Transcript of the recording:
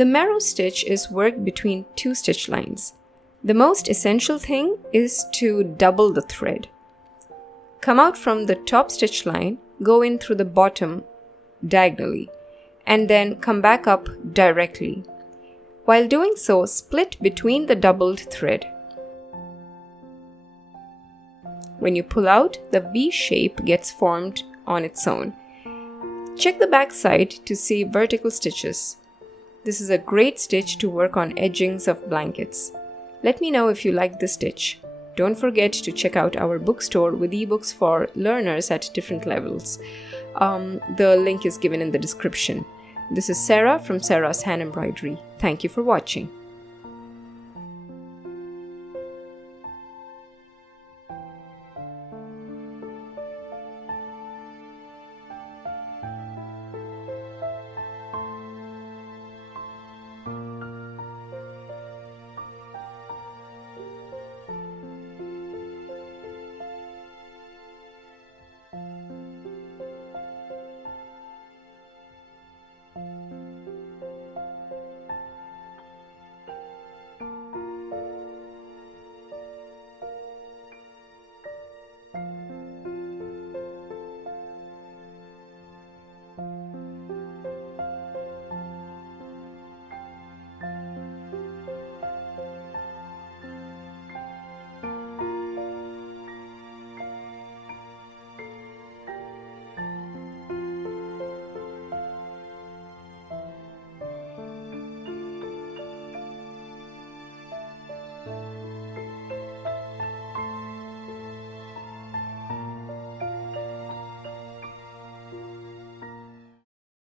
The Merrow stitch is worked between two stitch lines. The most essential thing is to double the thread. Come out from the top stitch line, go in through the bottom diagonally, and then come back up directly. While doing so, split between the doubled thread. When you pull out, the V shape gets formed on its own. Check the back side to see vertical stitches. This is a great stitch to work on edgings of blankets. Let me know if you like this stitch. Don't forget to check out our bookstore with ebooks for learners at different levels. The link is given in the description. This is Sarah from Sarah's Hand Embroidery. Thank you for watching.